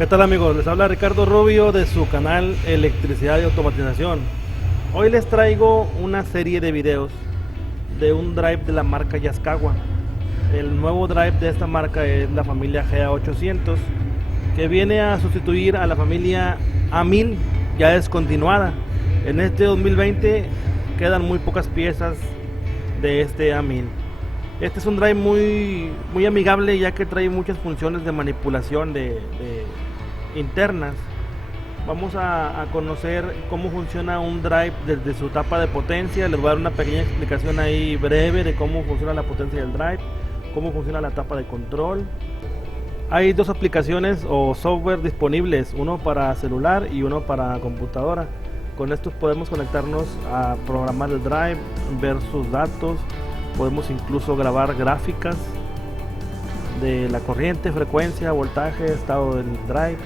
¿Qué tal amigos? Les habla Ricardo Rubio de su canal Electricidad y Automatización. Hoy les traigo una serie de videos de un drive de la marca Yaskawa. El nuevo drive de esta marca es la familia GA800, que viene a sustituir a la familia A1000 ya descontinuada. En este 2020 quedan muy pocas piezas de este A1000. Este es un drive muy amigable, ya que trae muchas funciones de manipulación de internas. Vamos a conocer cómo funciona un drive desde su tapa de potencia. Les voy a dar una pequeña explicación ahí breve de cómo funciona la potencia del drive, cómo funciona la tapa de control. Hay dos aplicaciones o software disponibles, uno para celular y uno para computadora. Con estos podemos conectarnos a programar el drive, ver sus datos, podemos incluso grabar gráficas de la corriente, frecuencia, voltaje, estado del drive.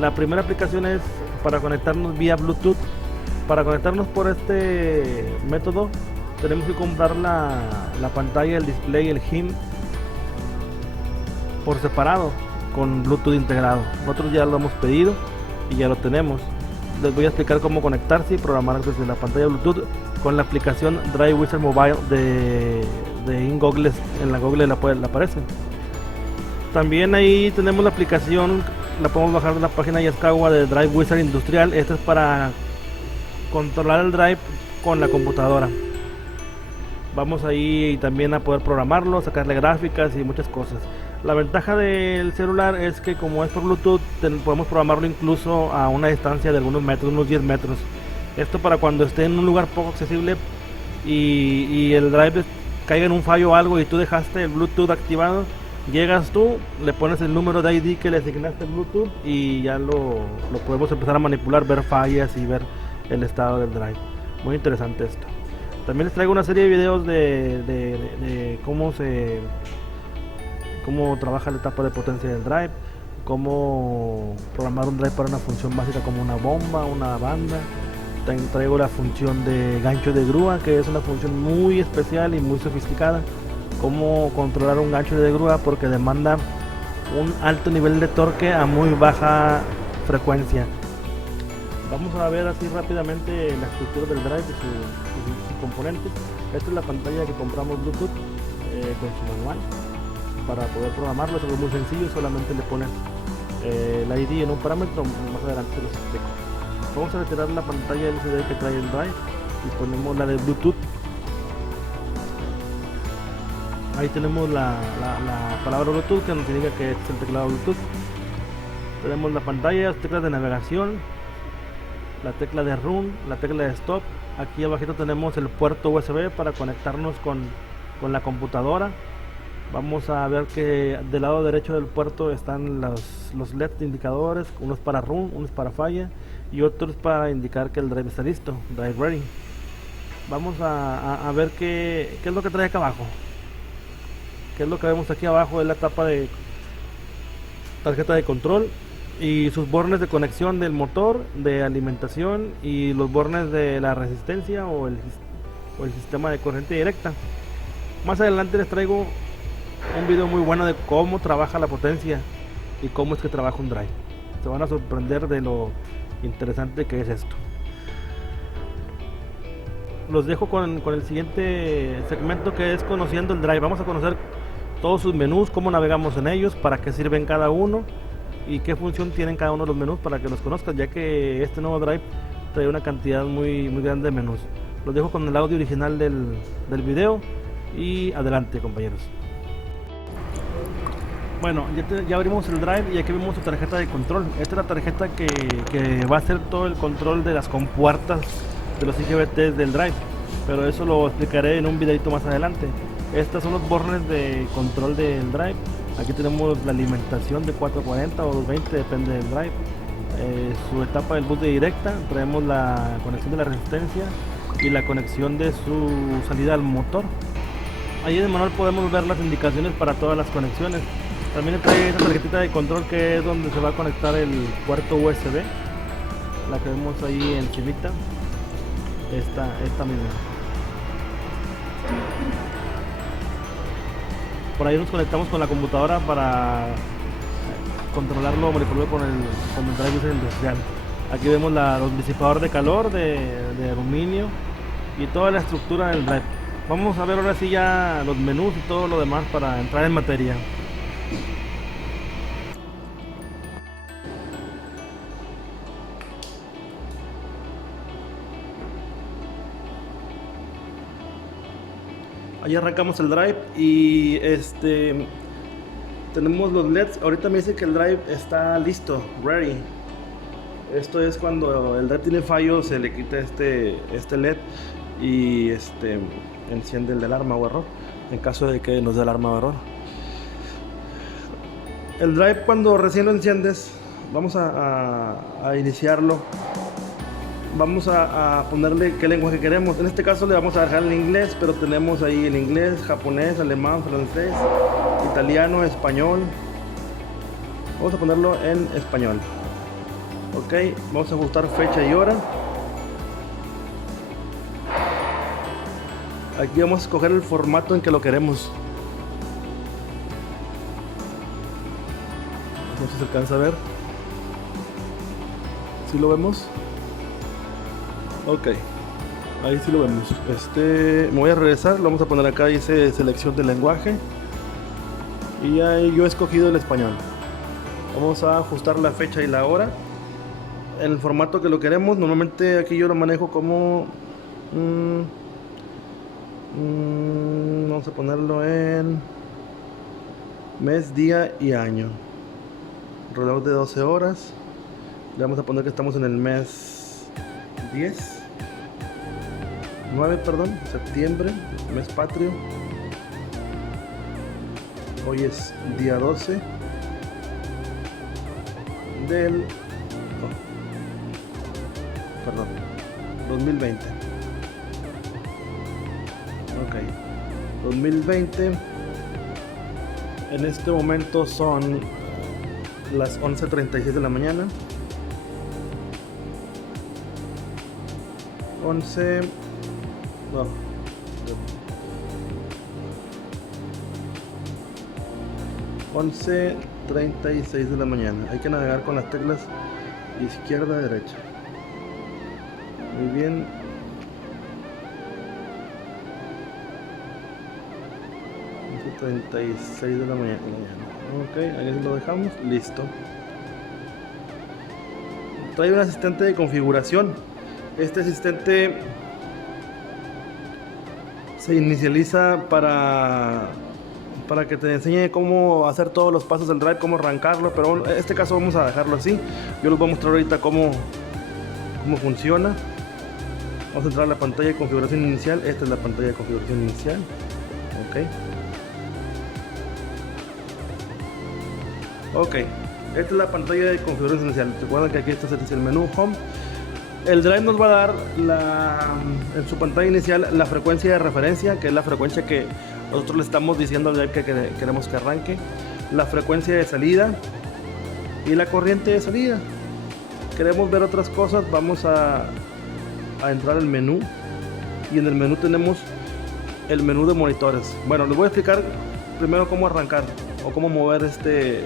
La primera aplicación es para conectarnos vía Bluetooth. Para conectarnos por este método tenemos que comprar la pantalla, el display, el HIM por separado con Bluetooth integrado. Nosotros ya lo hemos pedido y ya lo tenemos. Les voy a explicar cómo conectarse y programar desde la pantalla Bluetooth con la aplicación Drive Wizard Mobile de InGoogle. En la Google la aparece. También ahí tenemos la aplicación, la podemos bajar de la página Yaskawa de Drive Wizard Industrial. Esta es para controlar el drive con la computadora. Vamos ahí también a poder programarlo, sacarle gráficas y muchas cosas. La ventaja del celular es que como es por Bluetooth, podemos programarlo incluso a una distancia de algunos metros, unos 10 metros. Esto para cuando esté en un lugar poco accesible y el drive caiga en un fallo o algo y tú dejaste el Bluetooth activado, llegas tú, le pones el número de ID que le asignaste el Bluetooth y ya lo podemos empezar a manipular, ver fallas y ver el estado del drive. Muy interesante esto. También les traigo una serie de videos de cómo trabaja la etapa de potencia del drive, cómo programar un drive para una función básica como una bomba, una banda. También traigo la función de gancho de grúa, que es una función muy especial y muy sofisticada. Cómo controlar un gancho de grúa porque demanda un alto nivel de torque a muy baja frecuencia. Vamos a ver así rápidamente la estructura del drive y sus componentes. Esta es la pantalla que compramos Bluetooth con su manual. Para poder programarlo es algo muy sencillo, solamente le pones la ID en un parámetro. Más adelante se los explico. Vamos a retirar la pantalla LCD que trae el drive y ponemos la de Bluetooth. Ahí tenemos la palabra Bluetooth, que nos indica que es el teclado Bluetooth. Tenemos la pantalla, las teclas de navegación, la tecla de run, la tecla de stop. Aquí abajito tenemos el puerto USB para conectarnos con la computadora. Vamos a ver que del lado derecho del puerto están los LED indicadores, unos para run, unos para falla y otros para indicar que el drive está listo, drive ready. Vamos a ver qué es lo que trae acá abajo. Que es lo que vemos aquí abajo, es la tapa de tarjeta de control y sus bornes de conexión del motor, de alimentación y los bornes de la resistencia o el sistema de corriente directa. Más adelante les traigo un video muy bueno de cómo trabaja la potencia y cómo es que trabaja un drive. Se van a sorprender de lo interesante que es esto. Los dejo con el siguiente segmento, que es conociendo el drive. Vamos a conocer todos sus menús, cómo navegamos en ellos, para qué sirven cada uno y qué función tienen cada uno de los menús, para que los conozcan, ya que este nuevo drive trae una cantidad muy grande de menús. Los dejo con el audio original del video y adelante, compañeros. Bueno, ya abrimos el drive y aquí vemos su tarjeta de control. Esta es la tarjeta que va a hacer todo el control de las compuertas de los IGBTs del drive, pero eso lo explicaré en un videito más adelante. Estos son los bornes de control del drive. Aquí tenemos la alimentación de 440 o 220, depende del drive. Su etapa del bus de directa, traemos la conexión de la resistencia y la conexión de su salida al motor. Ahí en el manual podemos ver las indicaciones para todas las conexiones. También trae esa tarjetita de control, que es donde se va a conectar el puerto USB, la que vemos ahí encimita, esta misma. Por ahí nos conectamos con la computadora para controlarlo, manipularlo con el drive industrial. Aquí vemos los disipadores de calor de aluminio y toda la estructura del drive. Vamos a ver ahora sí ya los menús y todo lo demás para entrar en materia. Ahí arrancamos el drive y tenemos los LEDs. Ahorita me dice que el drive está listo, ready. Esto es cuando el drive tiene fallo, se le quita este LED y enciende el de alarma o error, en caso de que nos dé alarma o error. El drive, cuando recién lo enciendes, vamos a iniciarlo. Vamos a ponerle qué lenguaje queremos. En este caso le vamos a dejar el inglés, pero tenemos ahí el inglés, japonés, alemán, francés, italiano, español. Vamos a ponerlo en español. Ok, vamos a ajustar fecha y hora. Aquí vamos a escoger el formato en que lo queremos. No sé si se alcanza a ver. ¿Sí lo vemos? Ok, ahí sí lo vemos. Me voy a regresar, lo vamos a poner acá, dice selección de lenguaje. Y ahí yo he escogido el español. Vamos a ajustar la fecha y la hora en el formato que lo queremos. Normalmente aquí yo lo manejo como vamos a ponerlo en mes, día y año. Reloj de 12 horas. Le vamos a poner que estamos en el mes 9, perdón, septiembre, mes patrio. Hoy es día 12 del 2020. Ok, 2020. En este momento son las 11:36 de la mañana. 11:36 de la mañana. Hay que navegar con las teclas izquierda, derecha. Muy bien. Once 36 de la mañana. Ok, ahí lo dejamos. Listo. Trae un asistente de configuración. Este asistente se inicializa para que te enseñe cómo hacer todos los pasos del drive, cómo arrancarlo, pero en este caso vamos a dejarlo así. Yo les voy a mostrar ahorita cómo funciona. Vamos a entrar a la pantalla de configuración inicial. Esta es la pantalla de configuración inicial. Ok, esta es la pantalla de configuración inicial. Recuerden que aquí está el menú Home. El drive nos va a dar en su pantalla inicial la frecuencia de referencia, que es la frecuencia que nosotros le estamos diciendo al drive que queremos que arranque, la frecuencia de salida y la corriente de salida. Queremos ver otras cosas, vamos a entrar al menú, y en el menú tenemos el menú de monitores. Bueno, les voy a explicar primero cómo arrancar o cómo mover este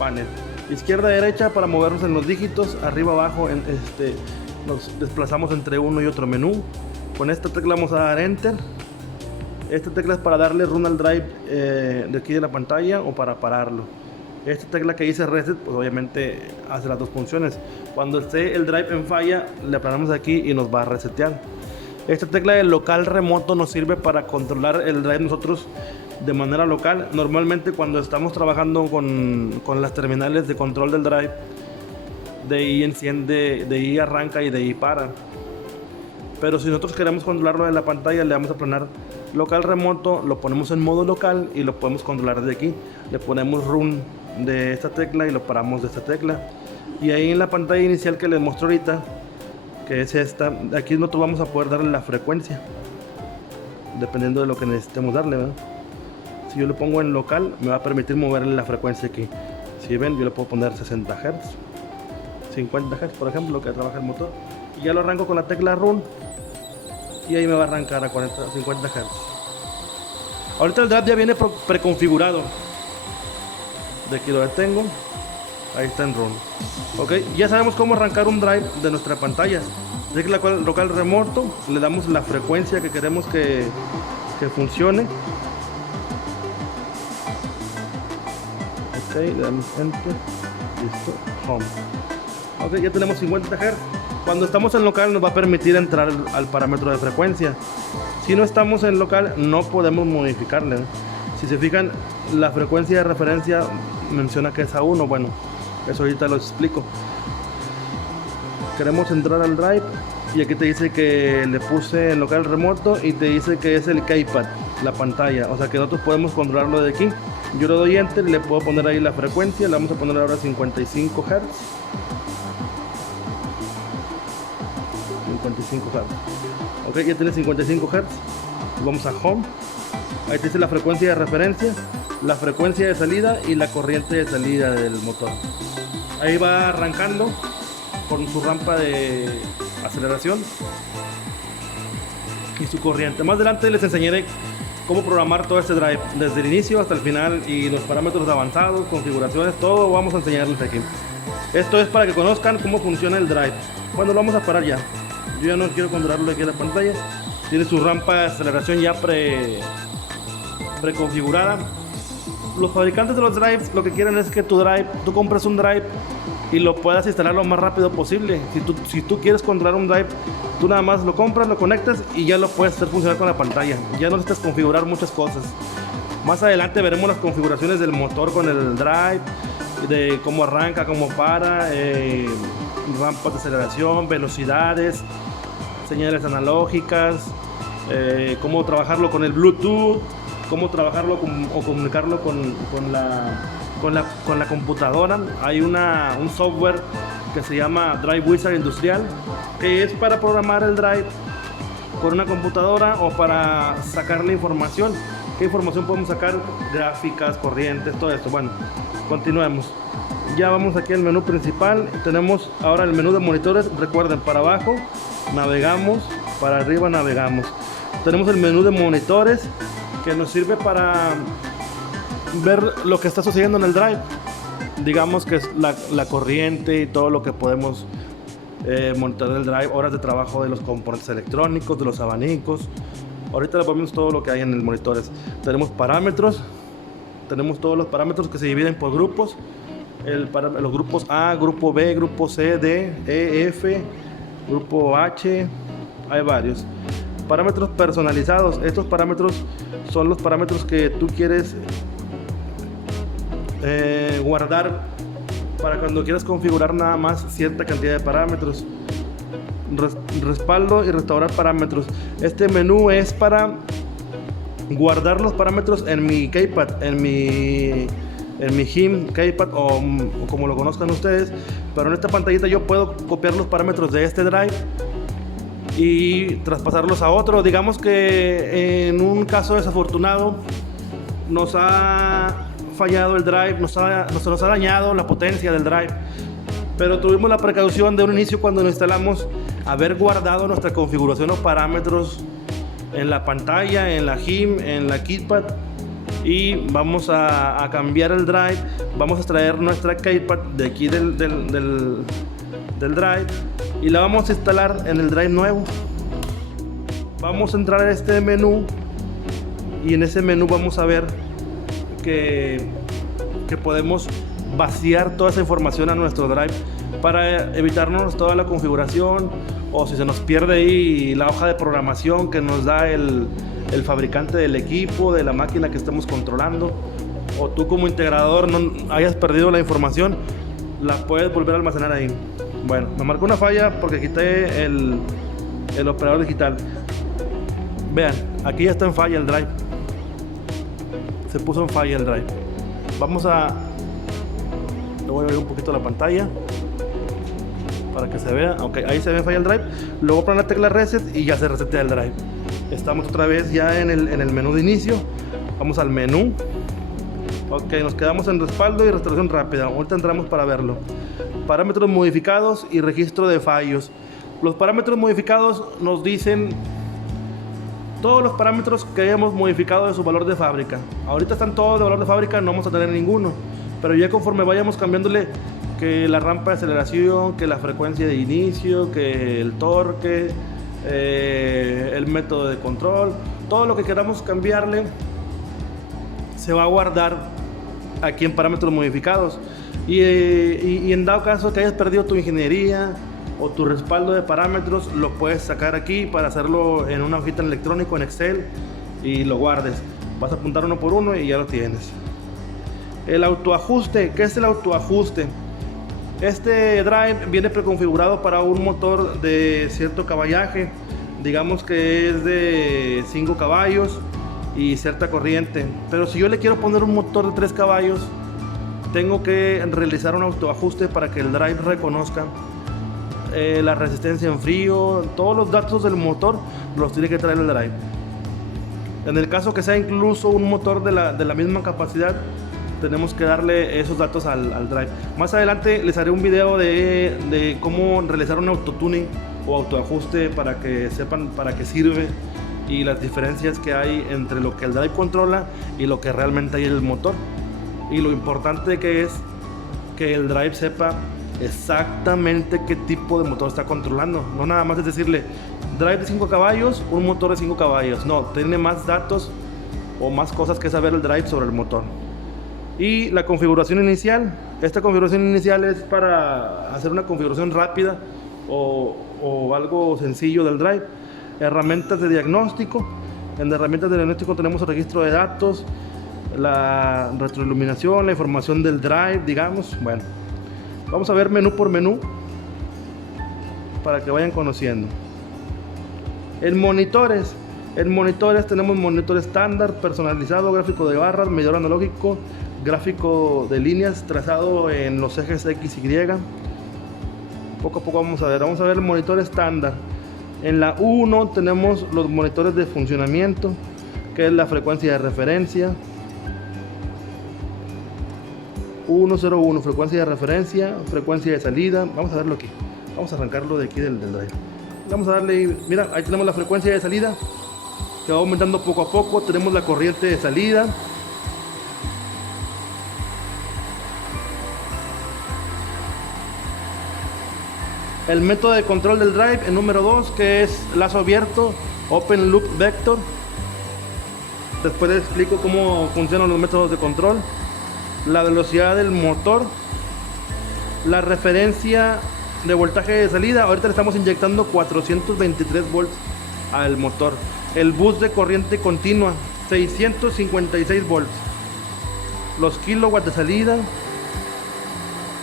panel. Izquierda, derecha para movernos en los dígitos, arriba, abajo, nos desplazamos entre uno y otro menú. Con esta tecla vamos a dar Enter. Esta tecla es para darle run al drive de aquí de la pantalla o para pararlo. Esta tecla que dice Reset, pues obviamente hace las dos funciones. Cuando esté el drive en falla, le aplanamos aquí y nos va a resetear. Esta tecla de local remoto nos sirve para controlar el drive nosotros de manera local. Normalmente cuando estamos trabajando con las terminales de control del drive, de ahí enciende, de ahí arranca y de ahí para. Pero si nosotros queremos controlarlo en la pantalla, le vamos a aplanar local remoto, lo ponemos en modo local y lo podemos controlar desde aquí. Le ponemos run de esta tecla y lo paramos de esta tecla. Y ahí en la pantalla inicial que les muestro ahorita, que es esta, aquí nosotros vamos a poder darle la frecuencia, dependiendo de lo que necesitemos darle, ¿verdad? Si yo lo pongo en local, me va a permitir moverle la frecuencia aquí. Si ven, yo le puedo poner 60 Hz, 50 Hz, por ejemplo, que trabaja el motor. Y ya lo arranco con la tecla Run. Y ahí me va a arrancar a 50 Hz. Ahorita el drive ya viene preconfigurado. De aquí lo detengo. Ahí está en run. Ok, ya sabemos cómo arrancar un drive de nuestra pantalla. Así que local remoto, le damos la frecuencia que queremos que funcione. Ok, le damos enter. Listo, home. Ok, ya tenemos 50 Hz. Cuando estamos en local nos va a permitir entrar al parámetro de frecuencia. Si no estamos en local no podemos modificarle, ¿no? Si se fijan, la frecuencia de referencia menciona que es a 1. Bueno, eso ahorita lo explico. Queremos entrar al drive y aquí te dice que le puse en local remoto y te dice que es el keypad, la pantalla. O sea que nosotros podemos controlarlo de aquí. Yo le doy enter y le puedo poner ahí la frecuencia. Le vamos a poner ahora 55 Hz. 55 Hz. Ok, ya tiene 55 Hz. Vamos a home. Ahí te dice la frecuencia de referencia, la frecuencia de salida y la corriente de salida del motor. Ahí va arrancando con su rampa de aceleración y su corriente. Más adelante les enseñaré cómo programar todo este drive desde el inicio hasta el final y los parámetros avanzados, configuraciones, todo vamos a enseñarles aquí. Esto es para que conozcan cómo funciona el drive. Bueno, lo vamos a parar ya. Yo ya no quiero controlarlo aquí en la pantalla. Tiene su rampa de aceleración ya preconfigurada. Los fabricantes de los drives lo que quieren es que tú compres un drive y lo puedas instalar lo más rápido posible. Si tú quieres controlar un drive, tú nada más lo compras, lo conectas y ya lo puedes hacer funcionar con la pantalla. Ya no necesitas configurar muchas cosas. Más adelante veremos las configuraciones del motor con el drive, de cómo arranca, cómo para, rampas de aceleración, velocidades, señales analógicas, cómo trabajarlo con el Bluetooth, cómo trabajarlo o comunicarlo con la computadora. Hay un software que se llama Drive Wizard Industrial, que es para programar el drive con una computadora o para sacar la información. ¿Qué información podemos sacar? Gráficas, corrientes, todo esto. Bueno, continuemos. Ya vamos aquí al menú principal. Tenemos ahora el menú de monitores. Recuerden, para abajo navegamos, para arriba navegamos. Tenemos el menú de monitores que nos sirve para ver lo que está sucediendo en el drive. Digamos que es la corriente y todo lo que podemos monitorear del drive, horas de trabajo de los componentes electrónicos, de los abanicos. Ahorita le ponemos todo lo que hay en el monitores. Tenemos parámetros, tenemos todos los parámetros que se dividen por grupos. Los grupos A, grupo B, grupo C, D, E, F, grupo H, hay varios. Parámetros personalizados. Estos parámetros son los parámetros que tú quieres guardar para cuando quieras configurar nada más cierta cantidad de parámetros. Respaldo y restaurar parámetros. Este menú es para guardar los parámetros en mi keypad, en mi HIM keypad o como lo conozcan ustedes, pero en esta pantallita yo puedo copiar los parámetros de este drive y traspasarlos a otro. Digamos que en un caso desafortunado nos ha fallado el drive, nos ha dañado la potencia del drive, pero tuvimos la precaución de un inicio cuando lo instalamos haber guardado nuestra configuración o parámetros en la pantalla, en la HIM, en la KitPad, y vamos a cambiar el drive. Vamos a extraer nuestra keypad de aquí del drive y la vamos a instalar en el drive nuevo. Vamos a entrar a este menú y en ese menú vamos a ver que podemos vaciar toda esa información a nuestro drive para evitarnos toda la configuración, o si se nos pierde ahí la hoja de programación que nos da el fabricante del equipo, de la máquina que estemos controlando, o tú como integrador no hayas perdido la información, la puedes volver a almacenar ahí. Bueno, me marcó una falla porque quité el operador digital. Vean, aquí ya está en falla el drive. Se puso en falla el drive. Le voy a abrir un poquito la pantalla para que se vea. Ok, ahí se ve en falla el drive. Luego poner la tecla reset y ya se resetea el drive. Estamos otra vez ya en el menú de inicio. Vamos al menú. Ok, nos quedamos en respaldo y restauración rápida. Ahorita entramos para verlo. Parámetros modificados y registro de fallos. Los parámetros modificados nos dicen todos los parámetros que hayamos modificado de su valor de fábrica. Ahorita están todos de valor de fábrica, no vamos a tener ninguno, pero ya conforme vayamos cambiándole que la rampa de aceleración, que la frecuencia de inicio, que el torque, el método de control, todo lo que queramos cambiarle se va a guardar aquí en parámetros modificados. Y en dado caso que hayas perdido tu ingeniería o tu respaldo de parámetros, lo puedes sacar aquí para hacerlo en una hojita en electrónico, en Excel, y lo guardes. Vas a apuntar uno por uno y ya lo tienes. El autoajuste. ¿Qué es el autoajuste? Este drive viene preconfigurado para un motor de cierto caballaje, digamos que es de 5 caballos y cierta corriente. Pero si yo le quiero poner un motor de 3 caballos, tengo que realizar un autoajuste para que el drive reconozca la resistencia en frío, todos los datos del motor los tiene que traer el drive. En el caso que sea incluso un motor de la misma capacidad, tenemos que darle esos datos al drive. Más adelante les haré un video de cómo realizar un autotuning o autoajuste para que sepan para qué sirve y las diferencias que hay entre lo que el drive controla y lo que realmente hay en el motor. Y lo importante que es que el drive sepa exactamente qué tipo de motor está controlando. No nada más es decirle drive de 5 caballos, un motor de 5 caballos. No, tiene más datos o más cosas que saber el drive sobre el motor. Y la configuración inicial. Esta configuración inicial es para hacer una configuración rápida o algo sencillo del drive. Herramientas de diagnóstico. En herramientas de diagnóstico tenemos el registro de datos, la retroiluminación, la información del drive, digamos. Bueno, vamos a ver menú por menú para que vayan conociendo. En monitores tenemos monitor estándar, personalizado, gráfico de barras, medidor analógico, gráfico de líneas trazado en los ejes X y Y. Poco a poco vamos a ver el monitor estándar. En la 1 tenemos los monitores de funcionamiento, que es la frecuencia de referencia. 101, frecuencia de referencia, frecuencia de salida. Vamos a verlo aquí. Vamos a arrancarlo de aquí del drive. Vamos a darle, mira, ahí tenemos la frecuencia de salida, que va aumentando poco a poco. Tenemos la corriente de salida. El método de control del drive, el número 2, que es lazo abierto, Open Loop Vector. Después les explico cómo funcionan los métodos de control. La velocidad del motor, la referencia de voltaje de salida. Ahorita le estamos inyectando 423 volts al motor. El bus de corriente continua, 656 volts. Los kilowatts de salida,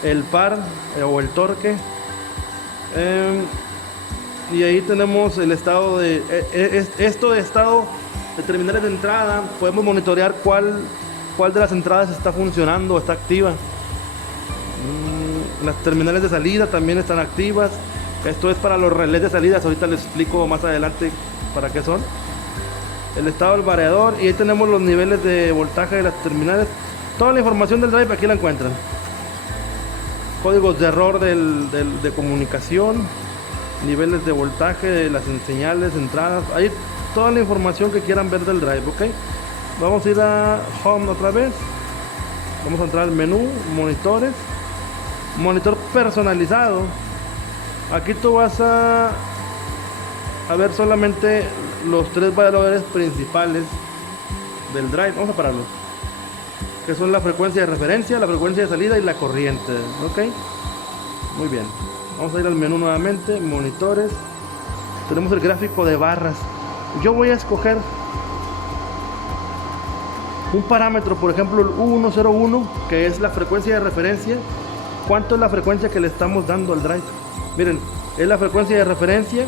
el par o el torque. Y ahí tenemos el estado de esto de estado de terminales de entrada. Podemos monitorear cuál de las entradas está funcionando, está activa. Las terminales de salida también están activas. Esto es para los relés de salidas. Ahorita les explico más adelante para qué son. El estado del variador, y ahí tenemos los niveles de voltaje de las terminales. Toda la información del drive aquí la encuentran. Códigos de error de comunicación, niveles de voltaje de las señales, entradas. Ahí toda la información que quieran ver del drive, ¿ok? Vamos a ir a Home otra vez. Vamos a entrar al menú, monitores, monitor personalizado. Aquí tú vas a ver solamente los 3 valores principales del drive. Vamos a pararlos, que son la frecuencia de referencia, la frecuencia de salida y la corriente. Ok, muy bien. Vamos a ir al menú nuevamente, monitores. Tenemos el gráfico de barras. Yo voy a escoger un parámetro, por ejemplo el 101, que es la frecuencia de referencia. ¿Cuánto es la frecuencia que le estamos dando al drive? Miren, es la frecuencia de referencia.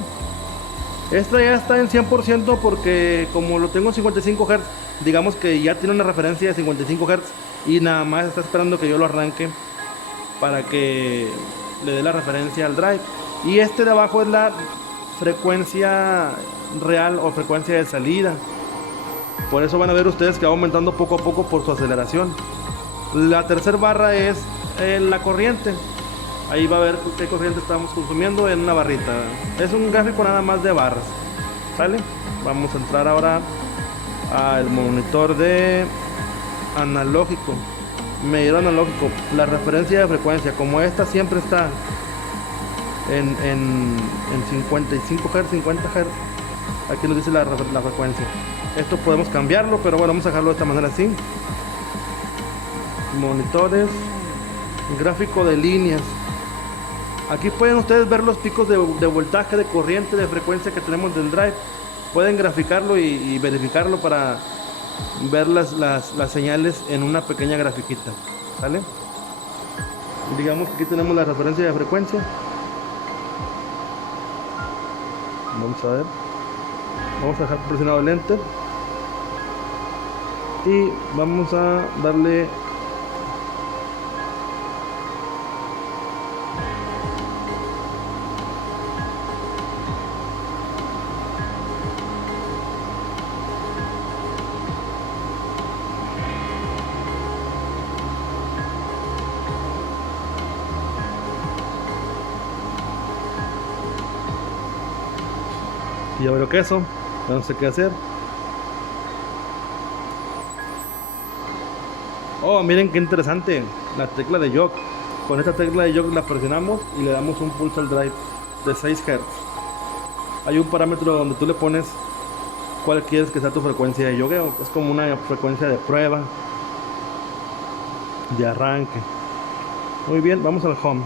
Esta ya está en 100% porque como lo tengo en 55 Hz, digamos que ya tiene una referencia de 55 Hz y nada más está esperando que yo lo arranque para que le dé la referencia al drive. Y este de abajo es la frecuencia real o frecuencia de salida. Por eso van a ver ustedes que va aumentando poco a poco por su aceleración. La tercera barra es la corriente. Ahí va a ver qué corriente estamos consumiendo en una barrita. Es un gráfico nada más de barras. ¿Sale? Vamos a entrar ahora al monitor de analógico. medidor analógico, la referencia de frecuencia, como esta siempre está en 55 Hz, 50 Hz, aquí nos dice la frecuencia. Esto podemos cambiarlo, pero bueno, vamos a dejarlo de esta manera así. Monitores, gráfico de líneas. Aquí pueden ustedes ver los picos de voltaje, de corriente, de frecuencia que tenemos del drive. Pueden graficarlo y verificarlo para ver las señales en una pequeña grafiquita, ¿sale? Digamos que aquí tenemos la referencia de frecuencia. Vamos a ver. Vamos a dejar presionado el enter. Y vamos a darle y ya veo que eso, no sé qué hacer. Oh, miren qué interesante, la tecla de jog. Con esta tecla de jog la presionamos y le damos un pulso al drive de 6 Hz. Hay un parámetro donde tú le pones cuál quieres que sea tu frecuencia de jogueo. Es como una frecuencia de prueba, de arranque. Muy bien, vamos al home.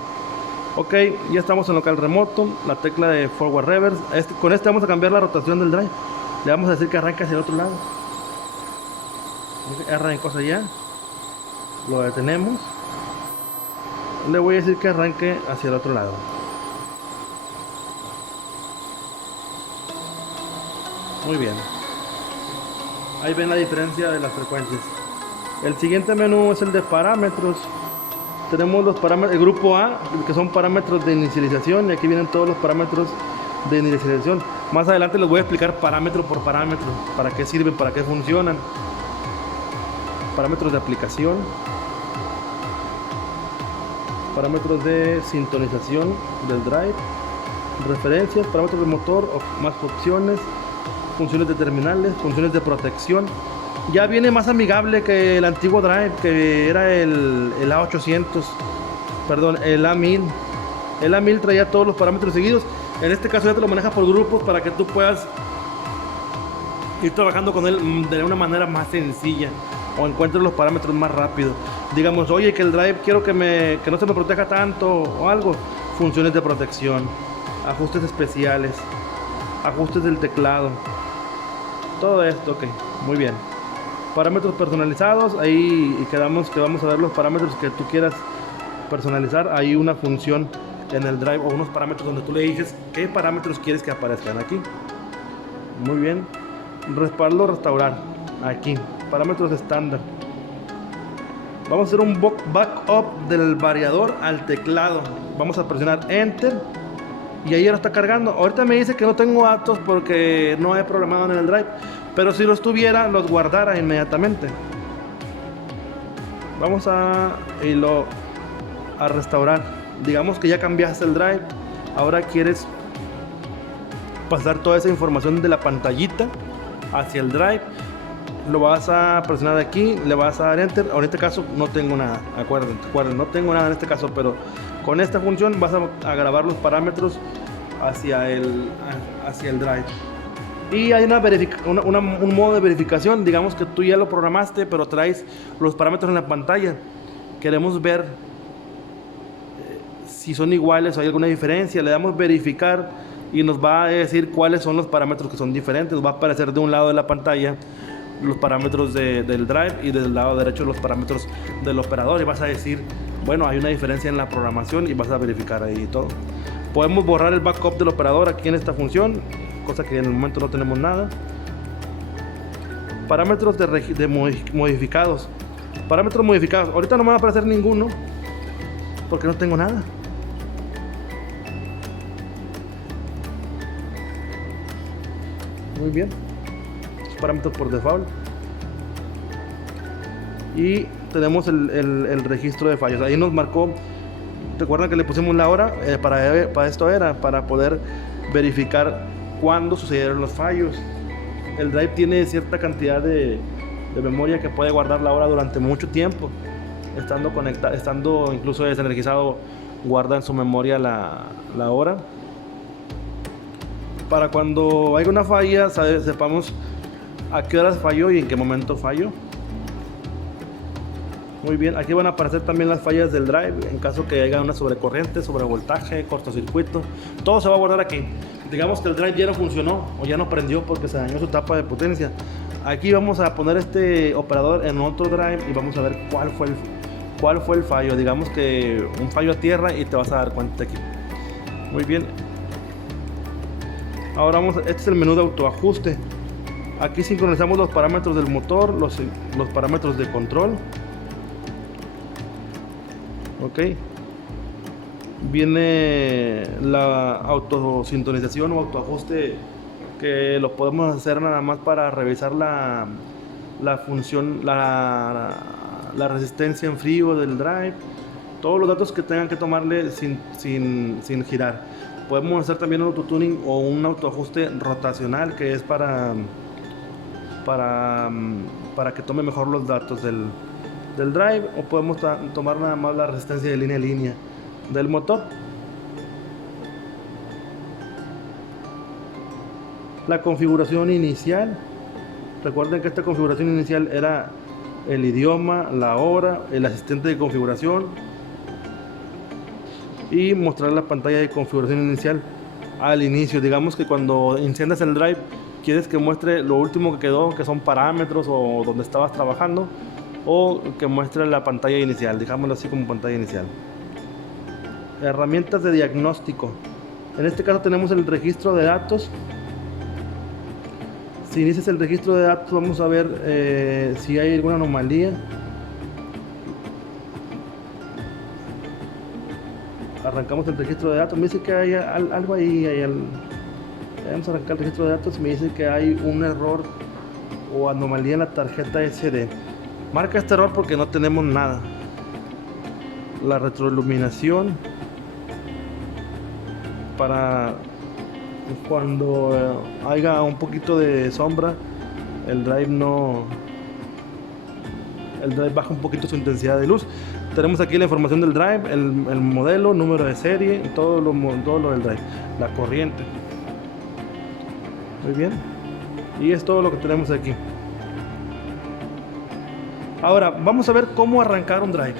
Ok, ya estamos en local remoto, la tecla de forward reverse. Con este vamos a cambiar la rotación del drive. Le vamos a decir que arranque hacia el otro lado. Arrancó hacia allá. Lo detenemos. Le voy a decir que arranque hacia el otro lado. Muy bien. Ahí ven la diferencia de las frecuencias. El siguiente menú es el de parámetros. Tenemos los parámetros, el grupo A, que son parámetros de inicialización, y aquí vienen todos los parámetros de inicialización. Más adelante les voy a explicar parámetro por parámetro, para qué sirven, para qué funcionan. Parámetros de aplicación, parámetros de sintonización del drive, referencias, parámetros de motor, más opciones, funciones de terminales, funciones de protección. Ya viene más amigable que el antiguo drive, que era el A800, perdón, el A1000. El A1000 traía todos los parámetros seguidos. En este caso ya te lo maneja por grupos para que tú puedas ir trabajando con él de una manera más sencilla o encuentres los parámetros más rápido. Digamos, oye, que el drive quiero que no se me proteja tanto o algo. Funciones de protección, ajustes especiales, ajustes del teclado, todo esto, ok, muy bien. Parámetros personalizados, ahí quedamos que vamos a ver los parámetros que tú quieras personalizar. Hay una función en el drive o unos parámetros donde tú le dices qué parámetros quieres que aparezcan aquí. Muy bien. Respaldo, restaurar, aquí, parámetros estándar. Vamos a hacer un backup del variador al teclado. Vamos a presionar enter y ahí ya lo está cargando. Ahorita me dice que no tengo datos porque no he programado en el drive, pero si los tuviera, los guardara inmediatamente. Vamos a restaurar. Digamos que ya cambiaste el drive. Ahora quieres pasar toda esa información de la pantallita hacia el drive. Lo vas a presionar aquí, le vas a dar enter. En este caso no tengo nada, acuérdense, no tengo nada en este caso, pero con esta función vas a grabar los parámetros hacia el drive. Y hay un modo de verificación. Digamos que tú ya lo programaste, pero traes los parámetros en la pantalla. Queremos ver si son iguales o hay alguna diferencia. Le damos verificar y nos va a decir cuáles son los parámetros que son diferentes. Nos va a aparecer de un lado de la pantalla los parámetros del drive y del lado derecho los parámetros del operador, y vas a decir, bueno, hay una diferencia en la programación, y vas a verificar ahí todo. Podemos borrar el backup del operador aquí en esta función, cosa que en el momento no tenemos nada. Parámetros modificados. Parámetros modificados. Ahorita no me va a aparecer ninguno porque no tengo nada. Muy bien. Parámetros por default. Y tenemos el registro de fallos. Ahí nos marcó. Recuerdan que le pusimos la hora. Para esto era para poder verificar cuándo sucedieron los fallos. El drive tiene cierta cantidad de memoria que puede guardar la hora durante mucho tiempo. estando incluso desenergizado, guarda en su memoria la hora. Para cuando haya una falla, sepamos a qué horas falló y en qué momento falló. Muy bien, aquí van a aparecer también las fallas del drive en caso que haya una sobrecorriente, sobrevoltaje, cortocircuito. Todo se va a guardar aquí. Digamos que el drive ya no funcionó o ya no prendió porque se dañó su tapa de potencia. Aquí vamos a poner este operador en otro drive y vamos a ver cuál fue el fallo. Digamos que un fallo a tierra y te vas a dar cuenta aquí. Muy bien. Ahora este es el menú de autoajuste. Aquí sincronizamos los parámetros del motor, los parámetros de control. Ok. Viene la autosintonización o autoajuste, que lo podemos hacer nada más para revisar la función, la resistencia en frío del drive, todos los datos que tengan que tomarle sin girar. Podemos hacer también un autotuning o un autoajuste rotacional, que es para que tome mejor los datos del drive, o podemos tomar nada más la resistencia de línea a línea del motor. La configuración inicial, recuerden que esta configuración inicial era el idioma, la hora, el asistente de configuración, y mostrar la pantalla de configuración inicial al inicio. Digamos que cuando enciendas el drive quieres que muestre lo último que quedó, que son parámetros o donde estabas trabajando, o que muestre la pantalla inicial, digámoslo así como pantalla inicial. Herramientas de diagnóstico. En este caso tenemos el registro de datos. Si inicias el registro de datos, vamos a ver si hay alguna anomalía. Arrancamos el registro de datos. Me dice que hay algo ahí. Vamos a arrancar el registro de datos. Me dice que hay un error o anomalía en la tarjeta SD. Marca este error porque no tenemos nada. La retroiluminación, para cuando haya un poquito de sombra, el drive baja un poquito su intensidad de luz. Tenemos aquí la información del drive, el modelo, número de serie, todo lo del drive, la corriente. Muy bien, y es todo lo que tenemos aquí. Ahora vamos a ver cómo arrancar un drive.